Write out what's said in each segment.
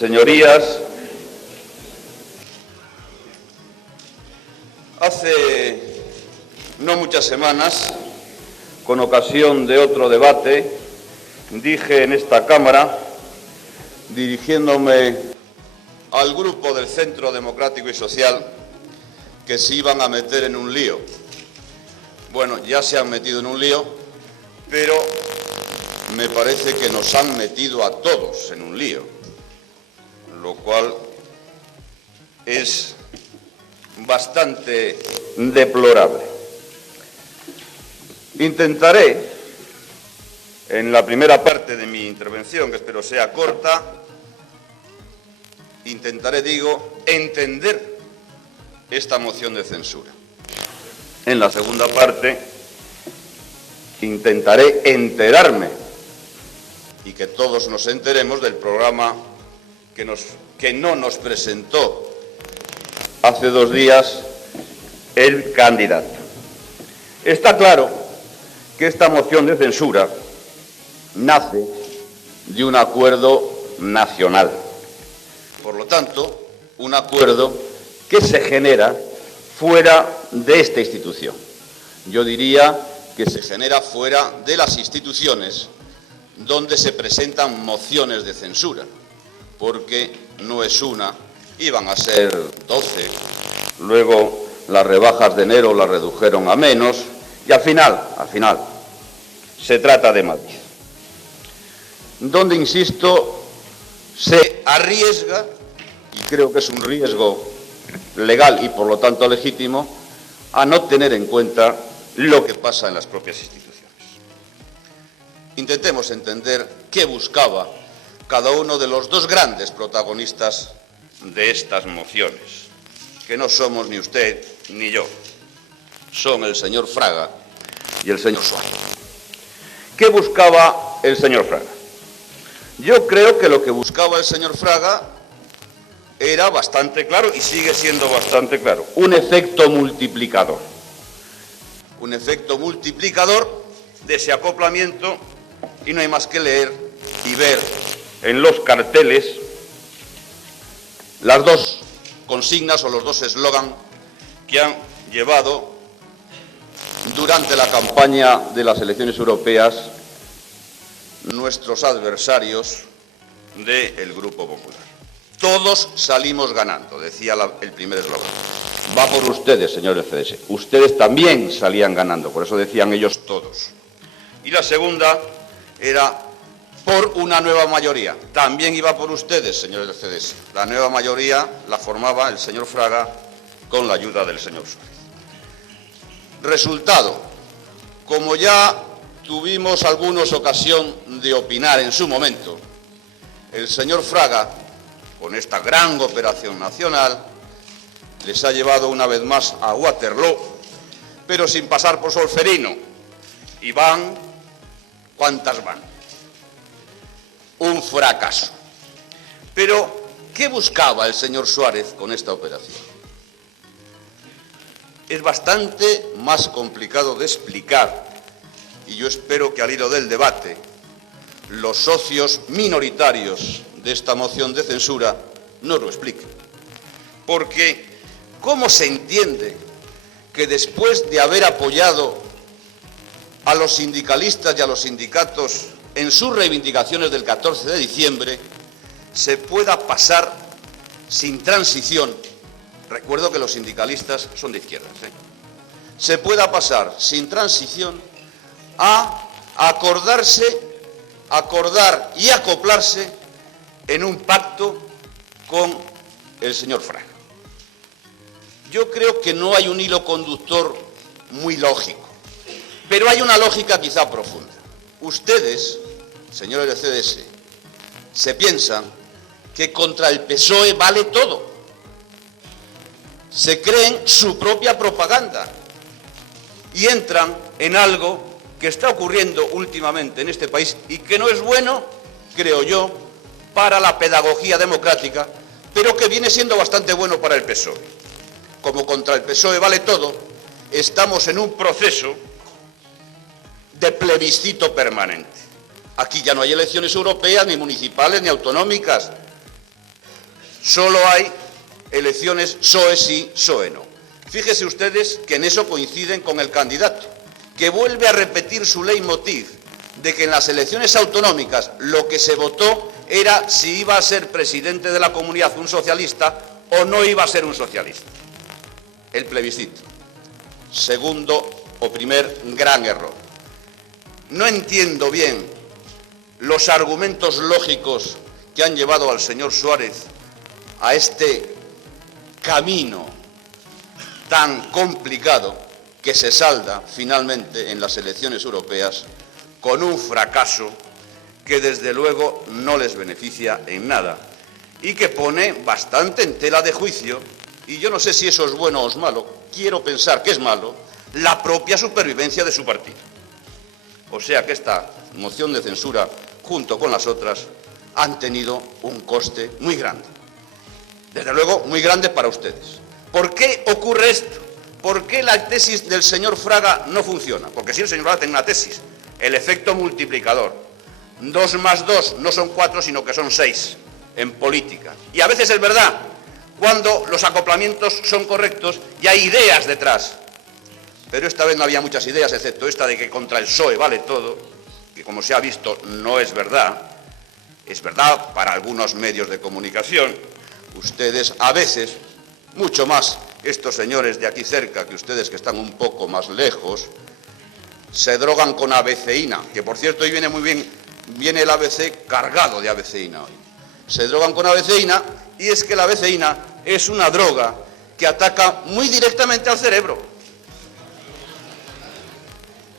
Señorías, hace no muchas semanas, con ocasión de otro debate, dije en esta Cámara, dirigiéndome al grupo del Centro Democrático y Social, que se iban a meter en un lío. Bueno, ya se han metido en un lío, pero me parece que nos han metido a todos en un lío, lo cual es bastante deplorable. Intentaré, en la primera parte de mi intervención, que espero sea corta, entender esta moción de censura. En la segunda parte, intentaré enterarme y que todos nos enteremos del programa que no nos presentó hace 2 días el candidato. Está claro que esta moción de censura nace de un acuerdo nacional. Por lo tanto, un acuerdo que se genera fuera de esta institución. Yo diría que se genera fuera de las instituciones donde se presentan mociones de censura, porque no es una, iban a ser 12, luego las rebajas de enero las redujeron a menos y al final, se trata de Madrid, donde, insisto, se arriesga, y creo que es un riesgo legal y por lo tanto legítimo, a no tener en cuenta lo que pasa en las propias instituciones. Intentemos entender qué buscaba cada uno de los 2 grandes protagonistas de estas mociones, que no somos ni usted ni yo, son el señor Fraga y el señor Suárez. ¿Qué buscaba el señor Fraga? Yo creo que lo que buscaba el señor Fraga era bastante claro y sigue siendo bastante claro. Un efecto multiplicador. Un efecto multiplicador de ese acoplamiento, y no hay más que leer y ver en los carteles las 2 consignas o los 2 eslogan que han llevado durante la campaña de las elecciones europeas nuestros adversarios del Grupo Popular. Todos salimos ganando, decía el primer eslogan. Va por ustedes, señores CDS. Ustedes también salían ganando, por eso decían ellos todos. Y la segunda era por una nueva mayoría. También iba por ustedes, señores del CDS. La nueva mayoría la formaba el señor Fraga con la ayuda del señor Suárez. Resultado, como ya tuvimos algunos ocasión de opinar en su momento, el señor Fraga, con esta gran operación nacional, les ha llevado una vez más a Waterloo, pero sin pasar por Solferino. Y van, ¿cuántas van? Un fracaso. Pero, ¿qué buscaba el señor Suárez con esta operación? Es bastante más complicado de explicar, y yo espero que al hilo del debate los socios minoritarios de esta moción de censura nos lo expliquen. Porque, ¿cómo se entiende que después de haber apoyado a los sindicalistas y a los sindicatos en sus reivindicaciones del 14 de diciembre, se pueda pasar sin transición? Recuerdo que los sindicalistas son de izquierdas, se pueda pasar sin transición a acordar y acoplarse en un pacto con el señor Fraga. Yo creo que no hay un hilo conductor muy lógico, pero hay una lógica quizá profunda. Ustedes, señores del CDS, se piensan que contra el PSOE vale todo. Se creen su propia propaganda y entran en algo que está ocurriendo últimamente en este país y que no es bueno, creo yo, para la pedagogía democrática, pero que viene siendo bastante bueno para el PSOE. Como contra el PSOE vale todo, estamos en un proceso de plebiscito permanente. Aquí ya no hay elecciones europeas, ni municipales, ni autonómicas. Solo hay elecciones PSOE sí, PSOE no. Fíjense ustedes que en eso coinciden con el candidato, que vuelve a repetir su leitmotiv de que en las elecciones autonómicas lo que se votó era si iba a ser presidente de la comunidad un socialista o no iba a ser un socialista. El plebiscito. Segundo o primer gran error. No entiendo bien los argumentos lógicos que han llevado al señor Suárez a este camino tan complicado que se salda finalmente en las elecciones europeas con un fracaso que desde luego no les beneficia en nada y que pone bastante en tela de juicio, y yo no sé si eso es bueno o es malo, quiero pensar que es malo, la propia supervivencia de su partido. O sea que esta moción de censura, junto con las otras, han tenido un coste muy grande. Desde luego, muy grande para ustedes. ¿Por qué ocurre esto? ¿Por qué la tesis del señor Fraga no funciona? Porque si el señor Fraga tiene una tesis, el efecto multiplicador. 2 más 2 no son 4, sino que son 6 en política. Y a veces es verdad, cuando los acoplamientos son correctos y hay ideas detrás. Pero esta vez no había muchas ideas, excepto esta de que contra el PSOE vale todo, que como se ha visto no es verdad para algunos medios de comunicación. Ustedes a veces, mucho más estos señores de aquí cerca que ustedes que están un poco más lejos, se drogan con abeceína, que por cierto hoy viene muy bien, viene el ABC cargado de abeceína hoy. Se drogan con abeceína y es que la abeceína es una droga que ataca muy directamente al cerebro.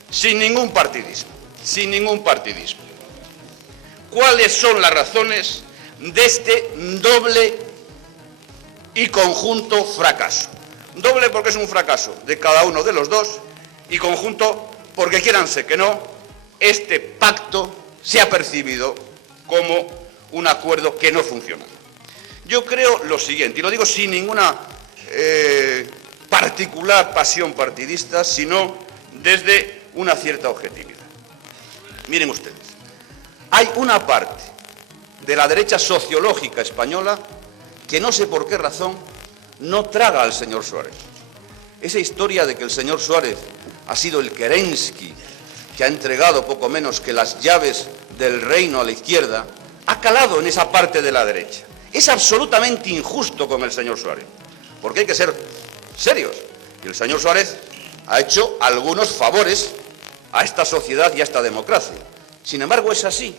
Sin ningún partidismo, sin ningún partidismo. ¿Cuáles son las razones de este doble y conjunto fracaso? Doble porque es un fracaso de cada uno de los dos y conjunto porque, quiéranse que no, este pacto se ha percibido como un acuerdo que no funciona. Yo creo lo siguiente, y lo digo sin ninguna particular pasión partidista, sino desde una cierta objetividad. Miren ustedes, hay una parte de la derecha sociológica española que no sé por qué razón no traga al señor Suárez. Esa historia de que el señor Suárez ha sido el Kerensky que ha entregado poco menos que las llaves del reino a la izquierda, ha calado en esa parte de la derecha. Es absolutamente injusto con el señor Suárez, porque hay que ser serios. Y el señor Suárez ha hecho algunos favores a esta sociedad y a esta democracia. Sin embargo, es así,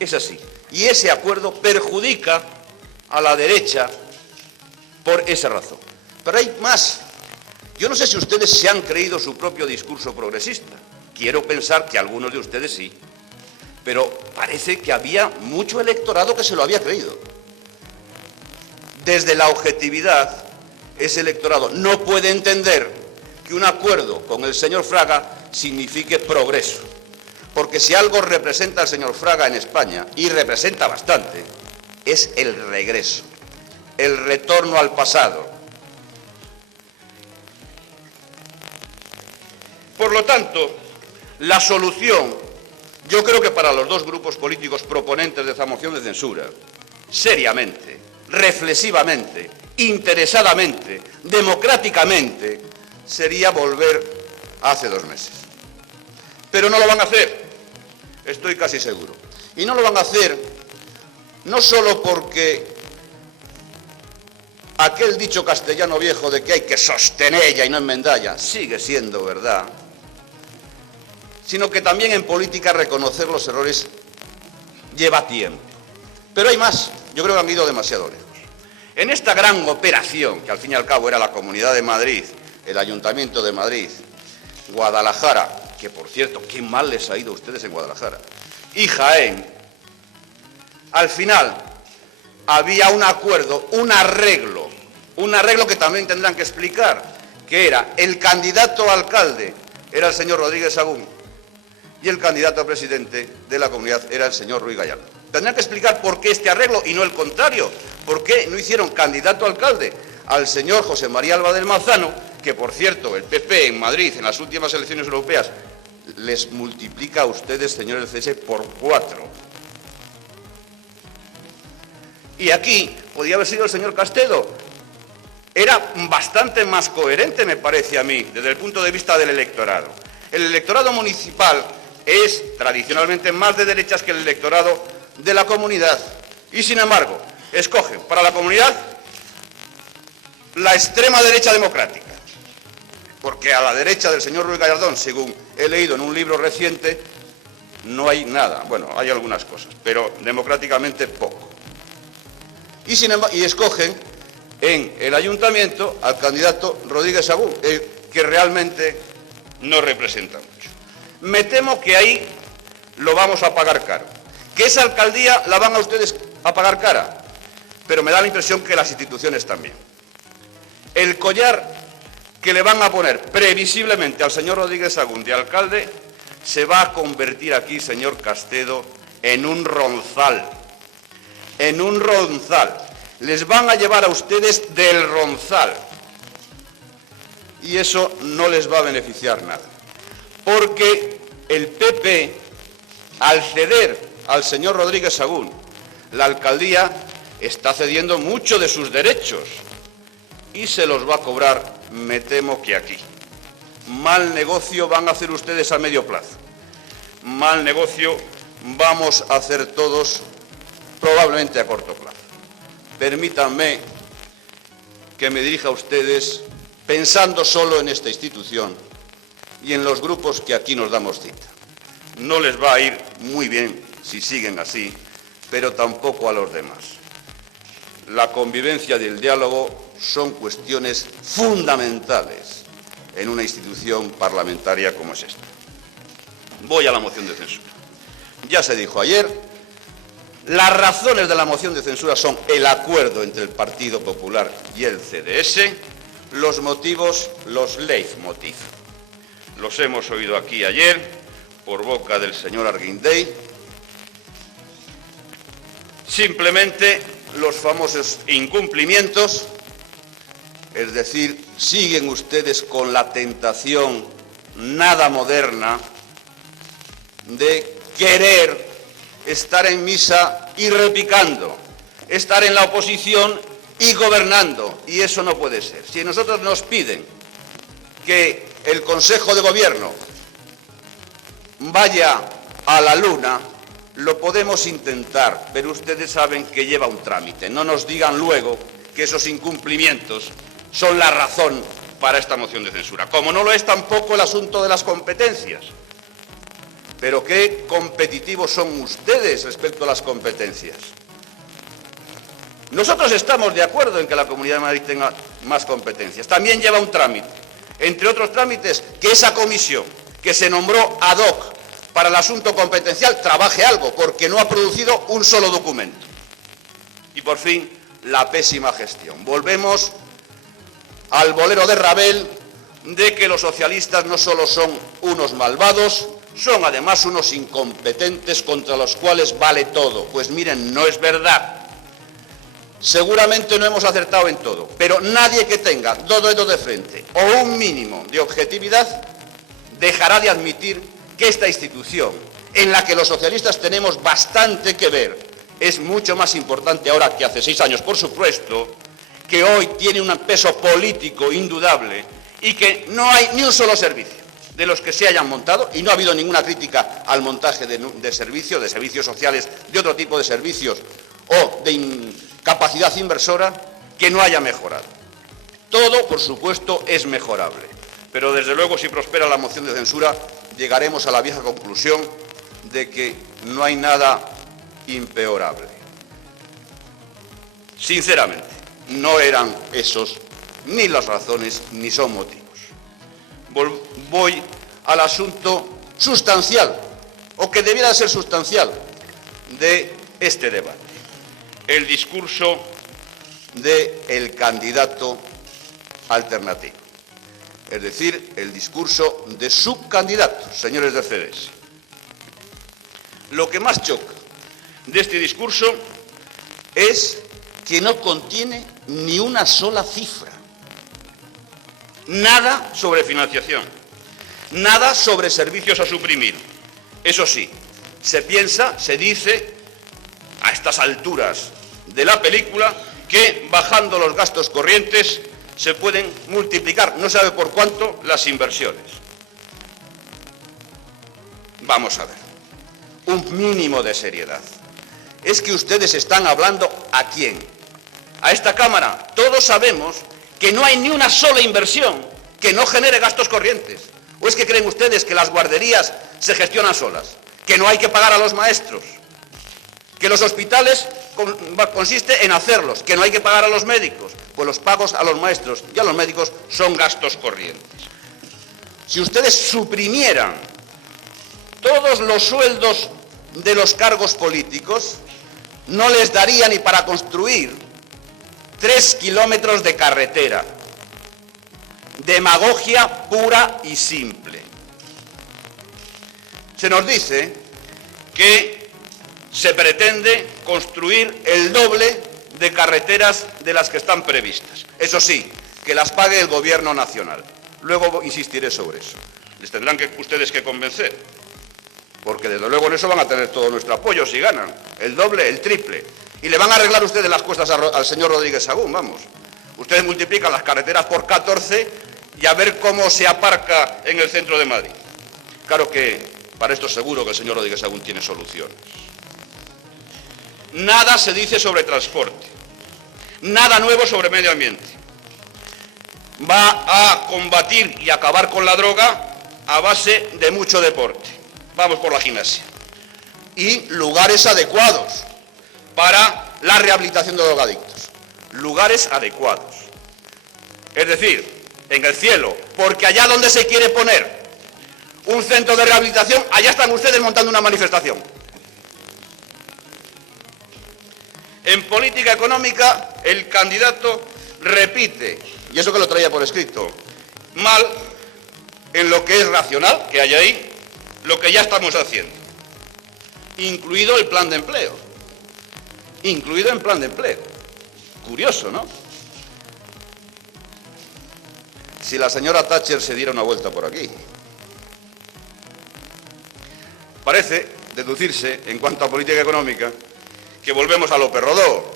es así. Y ese acuerdo perjudica a la derecha por esa razón. Pero hay más. Yo no sé si ustedes se han creído su propio discurso progresista. Quiero pensar que algunos de ustedes sí. Pero parece que había mucho electorado que se lo había creído. Desde la objetividad, ese electorado no puede entender que un acuerdo con el señor Fraga signifique progreso. Porque si algo representa al señor Fraga en España, y representa bastante, es el regreso, el retorno al pasado. Por lo tanto, la solución, yo creo que para los dos grupos políticos proponentes de esta moción de censura, seriamente, reflexivamente, interesadamente, democráticamente, sería volver a hace 2 meses. Pero no lo van a hacer, estoy casi seguro. Y no lo van a hacer no solo porque aquel dicho castellano viejo de que hay que sostenella y no enmendalla sigue siendo verdad, sino que también en política reconocer los errores lleva tiempo. Pero hay más, yo creo que han ido demasiado lejos. En esta gran operación, que al fin y al cabo era la Comunidad de Madrid, el Ayuntamiento de Madrid, Guadalajara, que por cierto, qué mal les ha ido a ustedes en Guadalajara, y Jaén, al final había un acuerdo, un arreglo que también tendrán que explicar, que era el candidato a alcalde era el señor Rodríguez Sagún y el candidato a presidente de la comunidad era el señor Ruiz Gallardo. Tendrán que explicar por qué este arreglo y no el contrario, por qué no hicieron candidato a alcalde al señor José María Alba del Manzano, que por cierto el PP en Madrid en las últimas elecciones europeas les multiplica a ustedes, señores del CS, por 4. Y aquí podía haber sido el señor Castedo. Era bastante más coherente, me parece a mí, desde el punto de vista del electorado. El electorado municipal es tradicionalmente más de derechas que el electorado de la comunidad. Y, sin embargo, escogen para la comunidad la extrema derecha democrática. Porque a la derecha del señor Ruiz Gallardón, según he leído en un libro reciente, no hay nada. Bueno, hay algunas cosas, pero democráticamente poco. Y escogen en el ayuntamiento al candidato Rodríguez Sagún, que realmente no representa mucho. Me temo que ahí lo vamos a pagar caro. Que esa alcaldía la van a ustedes a pagar cara, pero me da la impresión que las instituciones también. El collar que le van a poner previsiblemente al señor Rodríguez Sagún de alcalde se va a convertir aquí, señor Castedo, en un ronzal. En un ronzal. Les van a llevar a ustedes del ronzal. Y eso no les va a beneficiar nada. Porque el PP, al ceder al señor Rodríguez Sagún la alcaldía, está cediendo mucho de sus derechos. Y se los va a cobrar, me temo que aquí. Mal negocio van a hacer ustedes a medio plazo. Mal negocio vamos a hacer todos probablemente a corto plazo. Permítanme que me dirija a ustedes pensando solo en esta institución y en los grupos que aquí nos damos cita. No les va a ir muy bien si siguen así, pero tampoco a los demás. La convivencia y el diálogo son cuestiones fundamentales en una institución parlamentaria como es esta. Voy a la moción de censura. Ya se dijo ayer, las razones de la moción de censura son el acuerdo entre el Partido Popular y el CDS, los motivos, los leitmotiv. Los hemos oído aquí ayer por boca del señor Arguindey. Simplemente los famosos incumplimientos, es decir, siguen ustedes con la tentación nada moderna de querer estar en misa y repicando, estar en la oposición y gobernando, y eso no puede ser. Si nosotros nos piden que el Consejo de Gobierno vaya a la luna, lo podemos intentar, pero ustedes saben que lleva un trámite. No nos digan luego que esos incumplimientos son la razón para esta moción de censura, como no lo es tampoco el asunto de las competencias. Pero qué competitivos son ustedes respecto a las competencias. Nosotros estamos de acuerdo en que la Comunidad de Madrid tenga más competencias. También lleva un trámite. Entre otros trámites, que esa comisión que se nombró ad hoc para el asunto competencial trabaje algo, porque no ha producido un solo documento. Y por fin, la pésima gestión. Volvemos al bolero de Ravel de que los socialistas no solo son unos malvados, son además unos incompetentes contra los cuales vale todo. Pues miren, no es verdad. Seguramente no hemos acertado en todo, pero nadie que tenga dos dedos de frente o un mínimo de objetividad dejará de admitir que esta institución, en la que los socialistas tenemos bastante que ver, es mucho más importante ahora que hace 6 años, por supuesto, que hoy tiene un peso político indudable y que no hay ni un solo servicio de los que se hayan montado, y no ha habido ninguna crítica al montaje de servicios sociales, de otro tipo de servicios o de capacidad inversora, que no haya mejorado. Todo, por supuesto, es mejorable, pero desde luego si prospera la moción de censura llegaremos a la vieja conclusión de que no hay nada impeorable. Sinceramente, no eran esos ni las razones ni son motivos. Voy al asunto sustancial, o que debiera ser sustancial, de este debate. El discurso del candidato alternativo. Es decir, el discurso de subcandidatos, señores de CDS. Lo que más choca de este discurso es que no contiene ni una sola cifra. Nada sobre financiación, nada sobre servicios a suprimir. Eso sí, se piensa, se dice, a estas alturas de la película que, bajando los gastos corrientes, se pueden multiplicar, no sabe por cuánto, las inversiones. Vamos a ver, un mínimo de seriedad. Es que ustedes están hablando ¿a quién? A esta Cámara. Todos sabemos que no hay ni una sola inversión que no genere gastos corrientes. ¿O es que creen ustedes que las guarderías se gestionan solas? ¿Que no hay que pagar a los maestros? ¿Que los hospitales consiste en hacerlos? ¿Que no hay que pagar a los médicos? Pues los pagos a los maestros y a los médicos son gastos corrientes. Si ustedes suprimieran todos los sueldos de los cargos políticos, no les daría ni para construir 3 kilómetros de carretera. Demagogia pura y simple. Se nos dice que se pretende construir el doble de carreteras de las que están previstas. Eso sí, que las pague el Gobierno nacional. Luego insistiré sobre eso. Les tendrán ustedes que convencer, porque desde luego en eso van a tener todo nuestro apoyo si ganan. El doble, el triple. Y le van a arreglar ustedes las cuestas al señor Rodríguez Sagún, vamos. Ustedes multiplican las carreteras por 14 y a ver cómo se aparca en el centro de Madrid. Claro que para esto seguro que el señor Rodríguez Sagún tiene soluciones. Nada se dice sobre transporte, nada nuevo sobre medio ambiente. Va a combatir y acabar con la droga a base de mucho deporte. Vamos por la gimnasia. Y lugares adecuados para la rehabilitación de drogadictos. Lugares adecuados. Es decir, en el cielo, porque allá donde se quiere poner un centro de rehabilitación, allá están ustedes montando una manifestación. En política económica, el candidato repite, y eso que lo traía por escrito, mal en lo que es racional, que hay ahí, lo que ya estamos haciendo, incluido el plan de empleo. Incluido en plan de empleo. Curioso, ¿no? Si la señora Thatcher se diera una vuelta por aquí. Parece deducirse, en cuanto a política económica, que volvemos a López Rodó.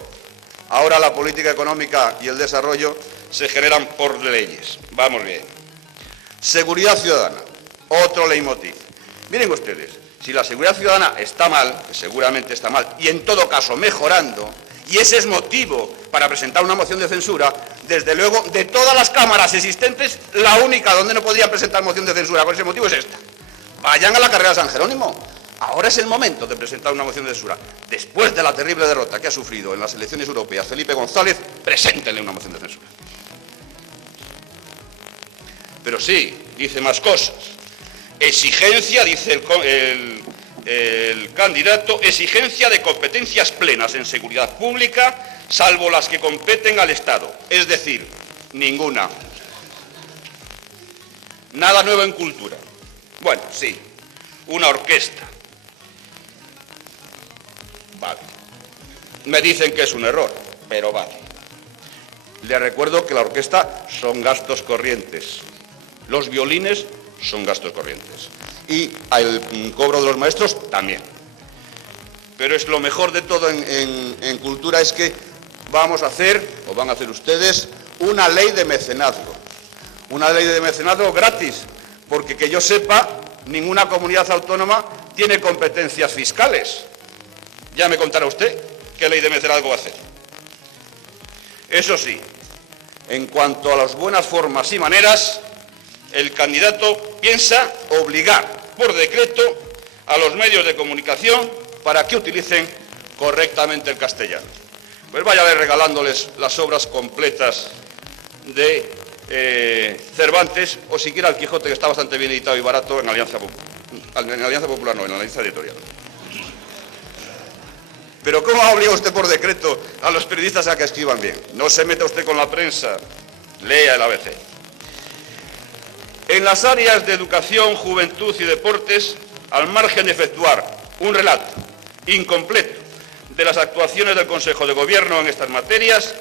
Ahora la política económica y el desarrollo se generan por leyes. Vamos bien. Seguridad ciudadana, otro leitmotiv. Miren ustedes, si la seguridad ciudadana está mal, que seguramente está mal, y en todo caso mejorando, y ese es motivo para presentar una moción de censura, desde luego, de todas las cámaras existentes, la única donde no podrían presentar moción de censura con ese motivo es esta. Vayan a la carrera de San Jerónimo. Ahora es el momento de presentar una moción de censura. Después de la terrible derrota que ha sufrido en las elecciones europeas Felipe González, preséntenle una moción de censura. Pero sí, dice más cosas. Exigencia, dice el candidato, exigencia de competencias plenas en seguridad pública, salvo las que competen al Estado. Es decir, ninguna. Nada nuevo en cultura. Bueno, sí, una orquesta. Vale. Me dicen que es un error, pero vale. Les recuerdo que la orquesta son gastos corrientes. Los violines son gastos corrientes. Y el cobro de los maestros también. Pero es lo mejor de todo en cultura es que vamos a hacer, o van a hacer ustedes, una ley de mecenazgo. Una ley de mecenazgo gratis, porque que yo sepa, ninguna comunidad autónoma tiene competencias fiscales. Ya me contará usted qué ley de mecenazgo va a hacer. Eso sí, en cuanto a las buenas formas y maneras, el candidato piensa obligar por decreto a los medios de comunicación para que utilicen correctamente el castellano. Pues vaya a ver regalándoles las obras completas de Cervantes, o siquiera el Quijote, que está bastante bien editado y barato en Alianza Popular, no, en la Alianza Editorial. Pero ¿cómo obliga usted por decreto a los periodistas a que escriban bien? No se meta usted con la prensa, lea el ABC. En las áreas de educación, juventud y deportes, al margen de efectuar un relato incompleto de las actuaciones del Consejo de Gobierno en estas materias,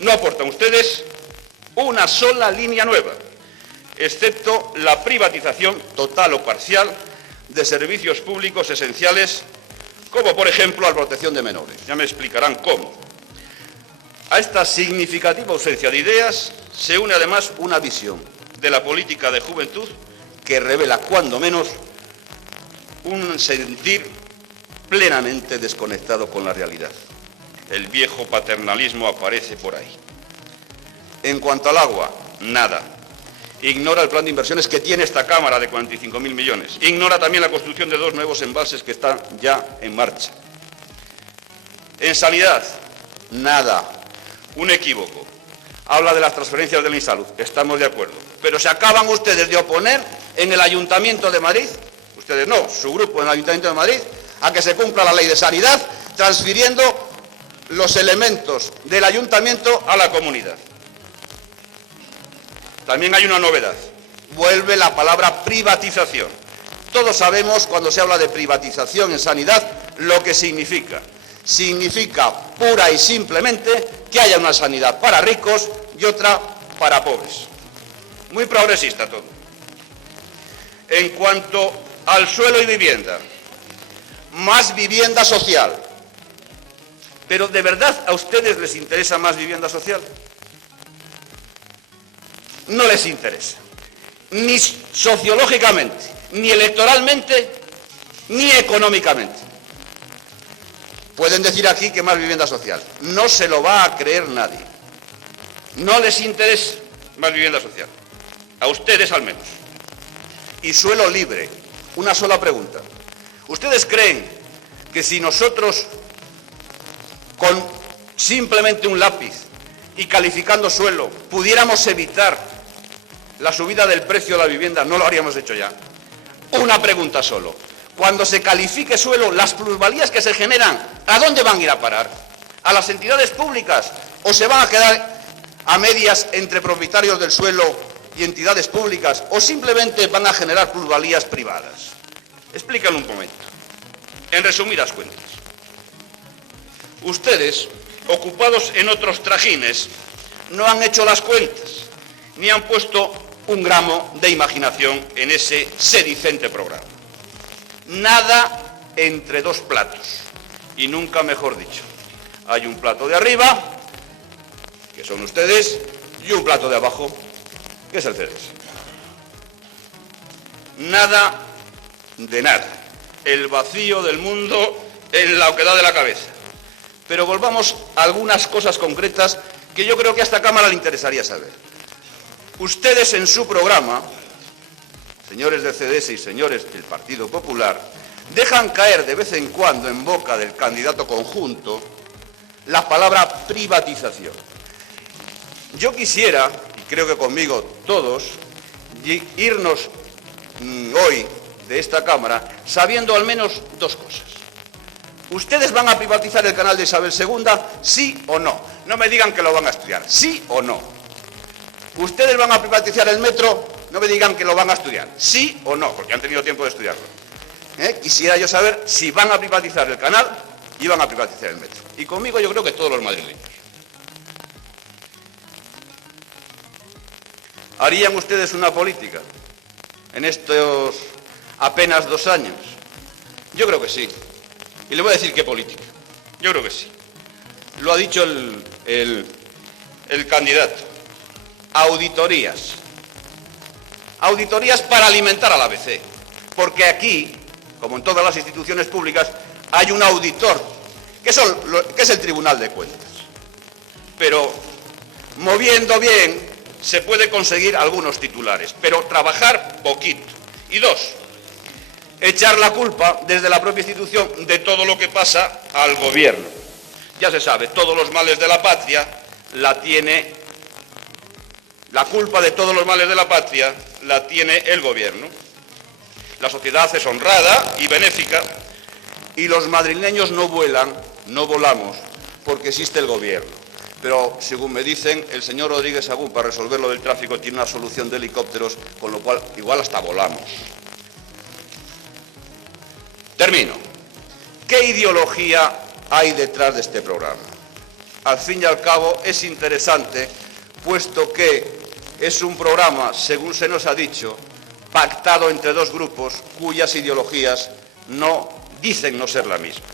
no aportan ustedes una sola línea nueva, excepto la privatización total o parcial de servicios públicos esenciales, como por ejemplo la protección de menores. Ya me explicarán cómo. esta significativa ausencia de ideas se une además una visión de la política de juventud que revela, cuando menos, un sentir plenamente desconectado con la realidad. El viejo paternalismo aparece por ahí. En cuanto al agua, nada. Ignora el plan de inversiones que tiene esta Cámara de 45.000 millones. Ignora también la construcción de 2 nuevos embalses que están ya en marcha. En sanidad, nada. Un equívoco. Habla de las transferencias del INSALUD. Estamos de acuerdo. Pero se acaban ustedes de oponer en el Ayuntamiento de Madrid, ustedes no, su grupo en el Ayuntamiento de Madrid, a que se cumpla la ley de sanidad, transfiriendo los elementos del Ayuntamiento a la comunidad. También hay una novedad. Vuelve la palabra privatización. Todos sabemos, cuando se habla de privatización en sanidad, lo que significa. Significa pura y simplemente que haya una sanidad para ricos y otra para pobres. Muy progresista todo. En cuanto al suelo y vivienda, más vivienda social. Pero ¿de verdad a ustedes les interesa más vivienda social? No les interesa, ni sociológicamente, ni electoralmente, ni económicamente. Pueden decir aquí que más vivienda social. No se lo va a creer nadie. No les interesa más vivienda social. A ustedes al menos. Y suelo libre. Una sola pregunta. ¿Ustedes creen que si nosotros, con simplemente un lápiz y calificando suelo, pudiéramos evitar la subida del precio de la vivienda, no lo habríamos hecho ya? Una pregunta solo. Cuando se califique suelo, las plusvalías que se generan, ¿a dónde van a ir a parar? ¿A las entidades públicas? ¿O se van a quedar a medias entre propietarios del suelo y entidades públicas? ¿O simplemente van a generar plusvalías privadas? Explícanlo un momento. En resumidas cuentas, ustedes, ocupados en otros trajines, no han hecho las cuentas, ni han puesto un gramo de imaginación en ese sedicente programa. Nada entre dos platos, y nunca mejor dicho. Hay un plato de arriba, que son ustedes, y un plato de abajo, que es el CDS. Nada de nada. El vacío del mundo en la oquedad de la cabeza. Pero volvamos a algunas cosas concretas que yo creo que a esta Cámara le interesaría saber. Ustedes en su programa, señores del CDS y señores del Partido Popular, dejan caer de vez en cuando en boca del candidato conjunto la palabra privatización. Yo quisiera, y creo que conmigo todos, irnos hoy de esta Cámara sabiendo al menos dos cosas. ¿Ustedes van a privatizar el canal de Isabel II, sí o no? No me digan que lo van a estudiar, ¿sí o no? ¿Ustedes van a privatizar el metro? No me digan que lo van a estudiar, ¿sí o no? Porque han tenido tiempo de estudiarlo. Quisiera yo saber si van a privatizar el canal y van a privatizar el metro. Y conmigo yo creo que todos los madrileños. ¿Harían ustedes una política en estos apenas 2 años? Yo creo que sí. Y le voy a decir qué política. Yo creo que sí. Lo ha dicho el candidato. Auditorías. Auditorías para alimentar al ABC. Porque aquí, como en todas las instituciones públicas, hay un auditor, que es el Tribunal de Cuentas. Pero moviendo bien se puede conseguir algunos titulares, pero trabajar poquito. Y 2, echar la culpa desde la propia institución de todo lo que pasa al gobierno. Ya se sabe, todos los males de la patria la culpa de todos los males de la patria la tiene el gobierno. La sociedad es honrada y benéfica y los madrileños no volamos porque existe el gobierno. Pero, según me dicen, el señor Rodríguez Sagún, para resolver lo del tráfico, tiene una solución de helicópteros, con lo cual igual hasta volamos. Termino. ¿Qué ideología hay detrás de este programa? Al fin y al cabo, es interesante, puesto que es un programa, según se nos ha dicho, pactado entre 2 grupos cuyas ideologías no dicen no ser la misma.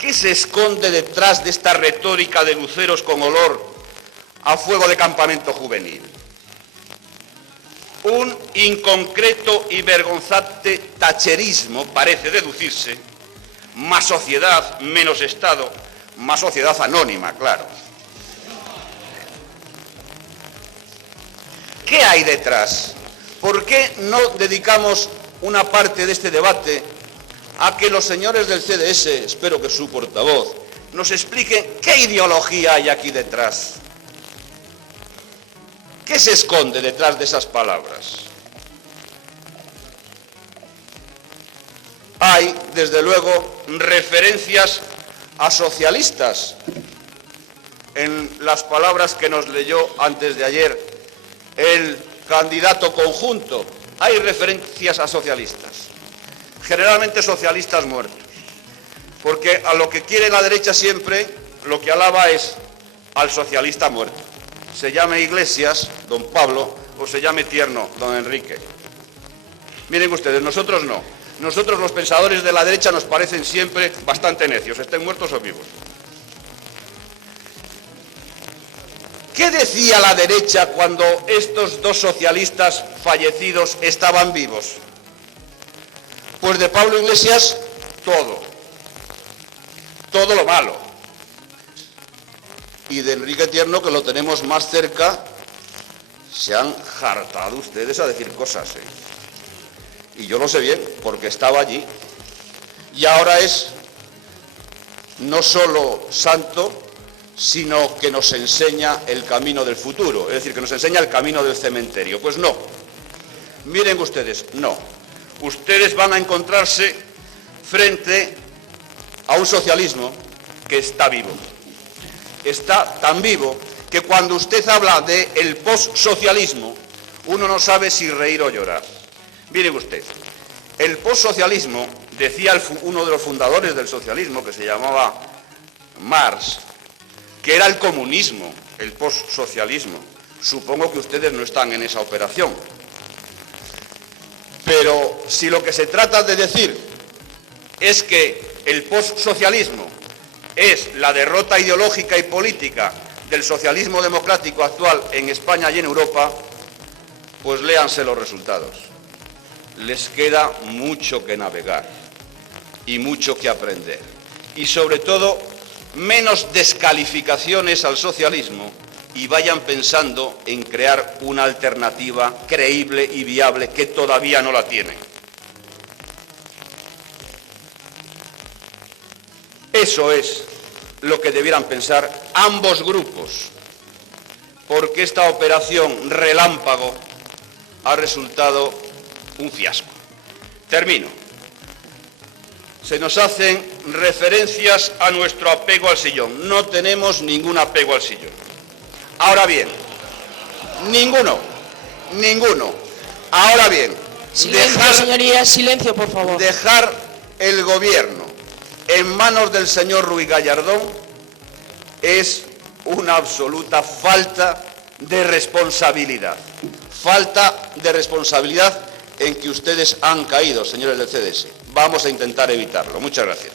¿Qué se esconde detrás de esta retórica de luceros con olor a fuego de campamento juvenil? Un inconcreto y vergonzante tacherismo parece deducirse, más sociedad, menos Estado, más sociedad anónima, claro. ¿Qué hay detrás? ¿Por qué no dedicamos una parte de este debate a que los señores del CDS, espero que su portavoz, nos expliquen qué ideología hay aquí detrás? ¿Qué se esconde detrás de esas palabras? Hay, desde luego, referencias a socialistas en las palabras que nos leyó antes de ayer el candidato conjunto. Hay referencias a socialistas, generalmente socialistas muertos, porque a lo que quiere la derecha siempre, lo que alaba es al socialista muerto. Se llame Iglesias, don Pablo, o se llame Tierno, don Enrique. Miren ustedes, nosotros no. Nosotros los pensadores de la derecha nos parecen siempre bastante necios, estén muertos o vivos. ¿Qué decía la derecha cuando estos dos socialistas fallecidos estaban vivos? Pues de Pablo Iglesias, todo lo malo. Y de Enrique Tierno, que lo tenemos más cerca, se han hartado ustedes a decir cosas, ¿eh? Y yo lo sé bien, porque estaba allí. Y ahora es no solo santo, sino que nos enseña el camino del futuro, es decir, que nos enseña el camino del cementerio. Pues no. Miren ustedes, no. Ustedes van a encontrarse frente a un socialismo que está vivo. Está tan vivo que cuando usted habla del postsocialismo, uno no sabe si reír o llorar. Mire usted, el postsocialismo, decía uno de los fundadores del socialismo, que se llamaba Marx, que era el comunismo, el postsocialismo. Supongo que ustedes no están en esa operación. Pero si lo que se trata de decir es que el postsocialismo es la derrota ideológica y política del socialismo democrático actual en España y en Europa, pues léanse los resultados. Les queda mucho que navegar y mucho que aprender. Y sobre todo, menos descalificaciones al socialismo y vayan pensando en crear una alternativa creíble y viable que todavía no la tienen. Eso es lo que debieran pensar ambos grupos, porque esta operación relámpago ha resultado un fiasco. Termino. Se nos hacen referencias a nuestro apego al sillón. No tenemos ningún apego al sillón. Ahora bien, ninguno. Ahora bien, silencio, señorías, silencio, por favor. Dejar el gobierno en manos del señor Ruiz Gallardón es una absoluta falta de responsabilidad. Falta de responsabilidad en que ustedes han caído, señores del CDS. Vamos a intentar evitarlo. Muchas gracias.